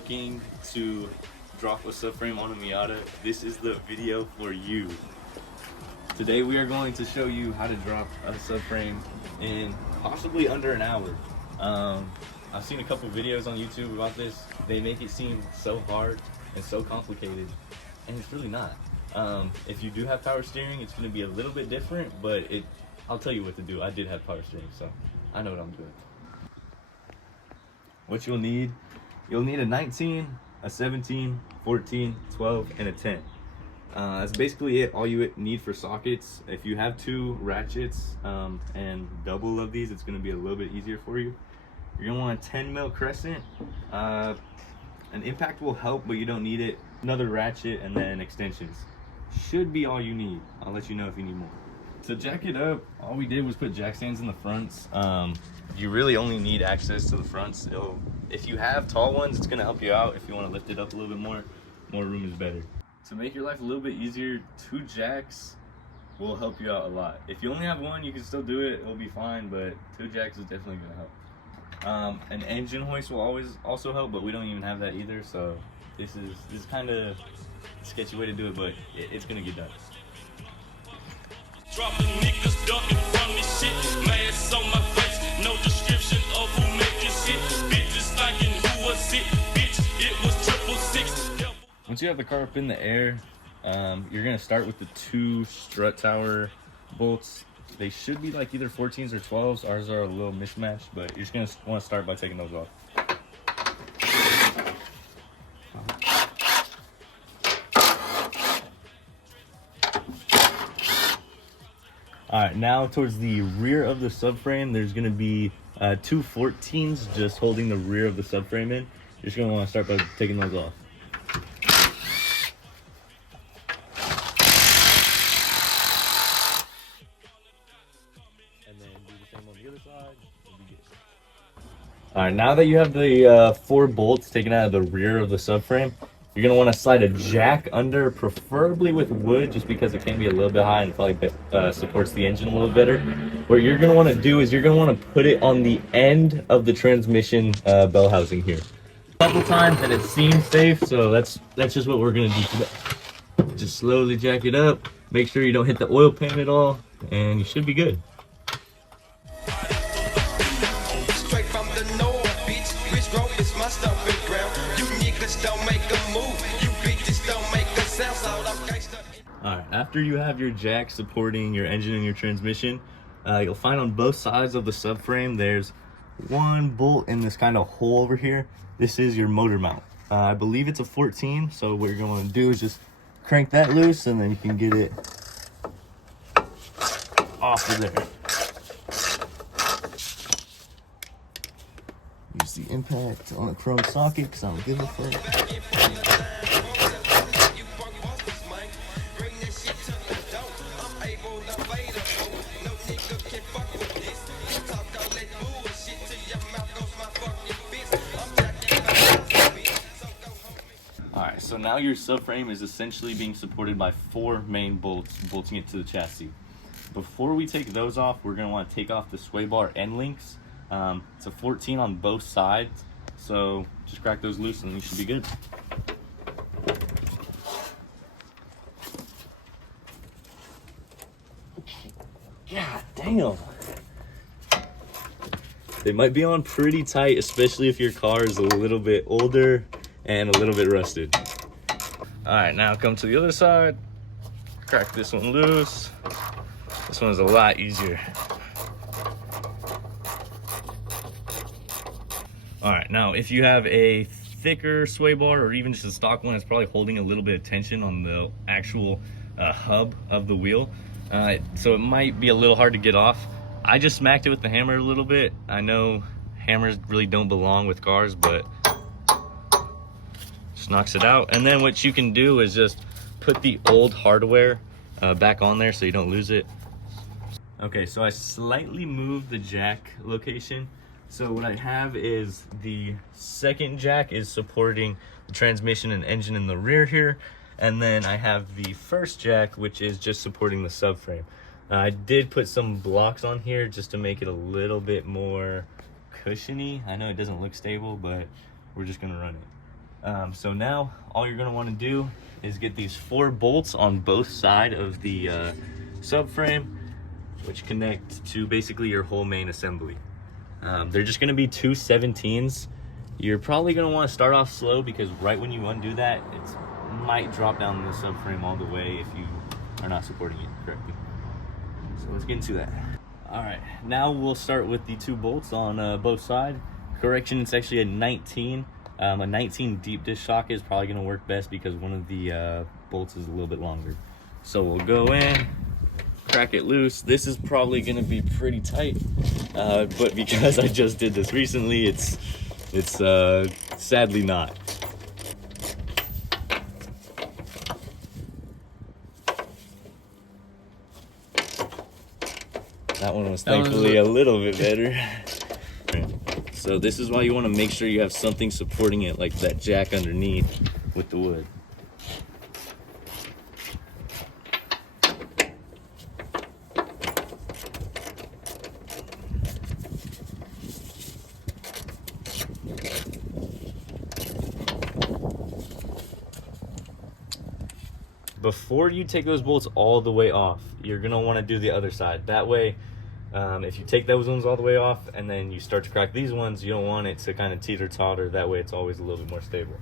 looking to drop a subframe on a Miata, this is the video for you. Today we are going to show you how to drop a subframe in possibly under an hour. I've seen a couple videos on YouTube about this. They make it seem so hard and so complicated, and it's really not. If you do have power steering, it's going to be a little bit different, but I'll tell you what to do. I did have power steering, so I know what I'm doing. What you'll need a 19, a 17, 14, 12, and a 10. That's basically it. All you need for sockets. If you have two ratchets and double of these, it's going to be a little bit easier for you. You're going to want a 10 mil crescent. An impact will help, but you don't need it. Another ratchet and then extensions. Should be all you need. I'll let you know if you need more. To jack it up, all we did was put jack stands in the fronts. You really only need access to the fronts. If you have tall ones, it's going to help you out. If you want to lift it up a little bit more room is better. To make your life a little bit easier, 2 jacks will help you out a lot. If you only have one, you can still do it. It'll be fine, but 2 jacks is definitely going to help. An engine hoist will also help, but we don't even have that either. So this is kind of a sketchy way to do it, but it's going to get done. Dropping niggas ducking from this shit. Mask on my face, no description of who made this shit. Bitches thinking who was it, bitch, it was 666. Once you have the car up in the air, you're gonna start with the 2 strut tower bolts. They should be like either 14s or 12s. Ours are a little mismatched, but you're just gonna want to start by taking those off. Alright, now towards the rear of the subframe, there's going to be 2 14s just holding the rear of the subframe in. You're just going to want to start by taking those off. And then do the same on the other side. Alright, now that you have the 4 bolts taken out of the rear of the subframe, you're going to want to slide a jack under, preferably with wood, just because it can be a little bit high and probably supports the engine a little better. What you're going to want to do is you're going to want to put it on the end of the transmission bell housing here. A couple times and it seems safe, so that's just what we're going to do today. Just slowly jack it up, make sure you don't hit the oil pan at all, and you should be good. Straight from the north, bitch. Rich growth is my stomping ground. You niggas don't make a move. You bitches don't make a sound. So I'm gangsta. Alright, after you have your jack supporting your engine and your transmission, you'll find on both sides of the subframe there's 1 bolt in this kind of hole over here. This is your motor mount. I believe it's a 14, so what you're going to want to do is just crank that loose and then you can get it off of there. Use the impact on a chrome socket because I don't give a fuck. Alright, so now your subframe is essentially being supported by 4 main bolts bolting it to the chassis. Before we take those off, we're going to want to take off the sway bar end links. It's a 14 on both sides, so just crack those loose and you should be good. God damn. They might be on pretty tight, especially if your car is a little bit older and a little bit rusted. Alright, now come to the other side. Crack this one loose. This one's a lot easier. Alright, now if you have a thicker sway bar or even just a stock one, it's probably holding a little bit of tension on the actual hub of the wheel. So it might be a little hard to get off. I just smacked it with the hammer a little bit. I know hammers really don't belong with cars, but just knocks it out. And then what you can do is just put the old hardware back on there so you don't lose it. Okay, so I slightly moved the jack location. So what I have is the second jack is supporting the transmission and engine in the rear here. And then I have the first jack, which is just supporting the subframe. I did put some blocks on here just to make it a little bit more cushiony. I know it doesn't look stable, but we're just gonna run it. So now all you're gonna wanna do is get these 4 bolts on both sides of the subframe, which connect to basically your whole main assembly. They're just gonna be 2 17s. You're probably gonna wanna start off slow because right when you undo that, it might drop down the subframe all the way if you are not supporting it correctly. So let's get into that. All right, now we'll start with the 2 bolts on both sides. Correction, it's actually a 19. A 19 deep dish socket is probably gonna work best because one of the bolts is a little bit longer. So we'll go in, crack it loose. This is probably gonna be pretty tight, but because I just did this recently, it's sadly not. That one was thankfully a little bit better. So this is why you want to make sure you have something supporting it, like that jack underneath with the wood. Before you take those bolts all the way off, you're gonna want to do the other side. That way, if you take those ones all the way off and then you start to crack these ones, you don't want it to kind of teeter-totter. That way it's always a little bit more stable.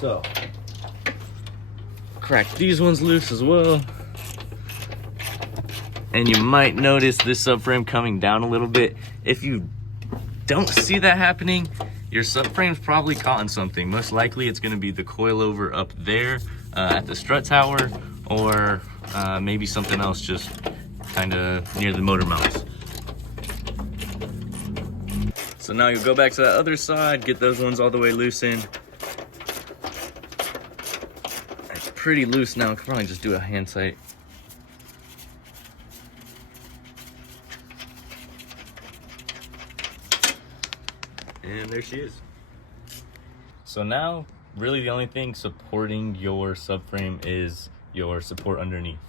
So, crack these ones loose as well. And you might notice this subframe coming down a little bit. If you don't see that happening, your subframe's probably caught in something. Most likely it's gonna be the coilover up there at the strut tower, or maybe something else just kind of near the motor mounts. So now you'll go back to that other side, get those ones all the way loosened. It's pretty loose now, I could probably just do a hand tight. And there she is. So now, really the only thing supporting your subframe is your support underneath.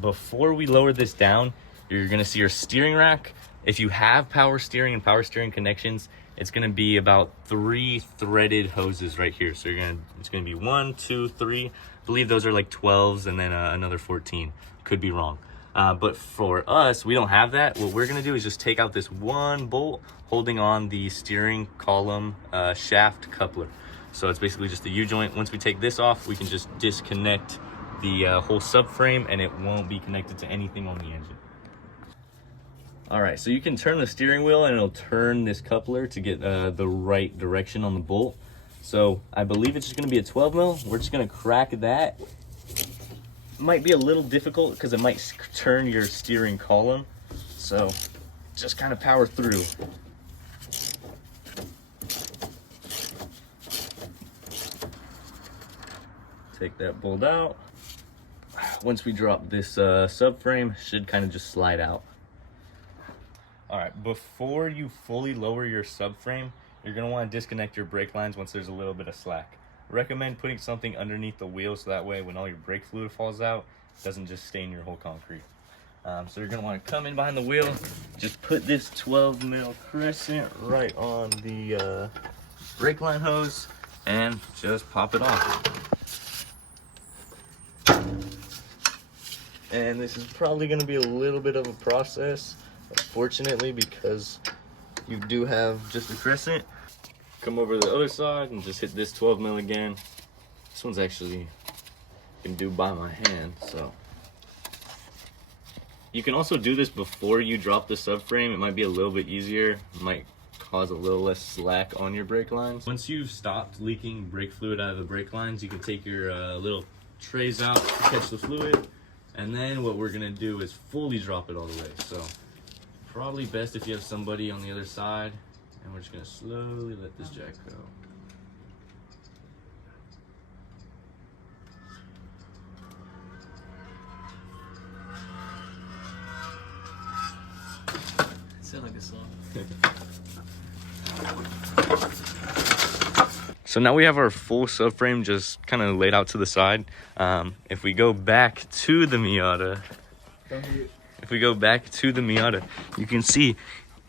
Before we lower this down, you're gonna see your steering rack. If you have power steering and power steering connections, it's gonna be about 3 threaded hoses right here. So it's gonna be 1, 2, 3. I believe those are like 12s and then another 14. Could be wrong. But for us, we don't have that. What we're gonna do is just take out this one bolt holding on the steering column shaft coupler. So it's basically just a U-joint. Once we take this off, we can just disconnect the whole subframe and it won't be connected to anything on the engine. All right, so you can turn the steering wheel and it'll turn this coupler to get the right direction on the bolt. So I believe it's just gonna be a 12 mil. We're just gonna crack that. Might be a little difficult because it might turn your steering column. So just kind of power through. Take that bolt out. Once we drop this subframe, should kind of just slide out. All right, before you fully lower your subframe, you're gonna want to disconnect your brake lines once there's a little bit of slack. Recommend putting something underneath the wheel so that way when all your brake fluid falls out, it doesn't just stain your whole concrete. So you're gonna want to come in behind the wheel, just put this 12 mil crescent right on the brake line hose and just pop it off. And this is probably going to be a little bit of a process, unfortunately, because you do have just a crescent. Come over to the other side and just hit this 12 mil again. This one's actually can do by my hand, so. You can also do this before you drop the subframe. It might be a little bit easier. It might cause a little less slack on your brake lines. Once you've stopped leaking brake fluid out of the brake lines, you can take your little trays out to catch the fluid. And then what we're gonna do is fully drop it all the way. So probably best if you have somebody on the other side, and we're just gonna slowly let this jack go. Sound like a song. So now we have our full subframe just kind of laid out to the side. If we go back to the Miata, you can see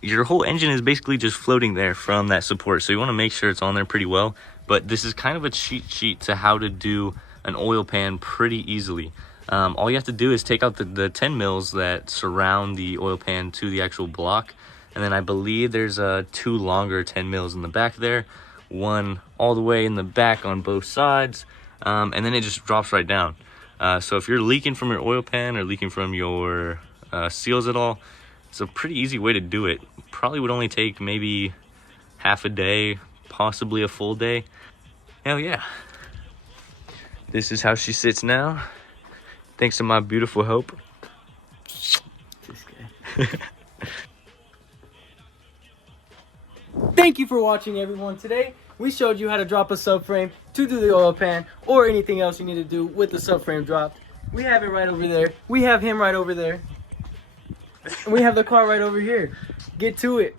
your whole engine is basically just floating there from that support. So you want to make sure it's on there pretty well. but this is kind of a cheat sheet to how to do an oil pan pretty easily. All you have to do is take out the 10 mils that surround the oil pan to the actual block, and then I believe there's 2 longer 10 mils in the back there, one all the way in the back on both sides, and then it just drops right down. So if you're leaking from your oil pan or leaking from your seals at all, it's a pretty easy way to do it. Probably would only take maybe half a day, possibly a full day. Hell yeah. This is how she sits now. Thanks to my beautiful Hope. This guy. Thank you for watching, everyone. Today we showed you how to drop a subframe to do the oil pan or anything else you need to do with the subframe dropped. We have it right over there. We have him right over there. And we have the car right over here. Get to it.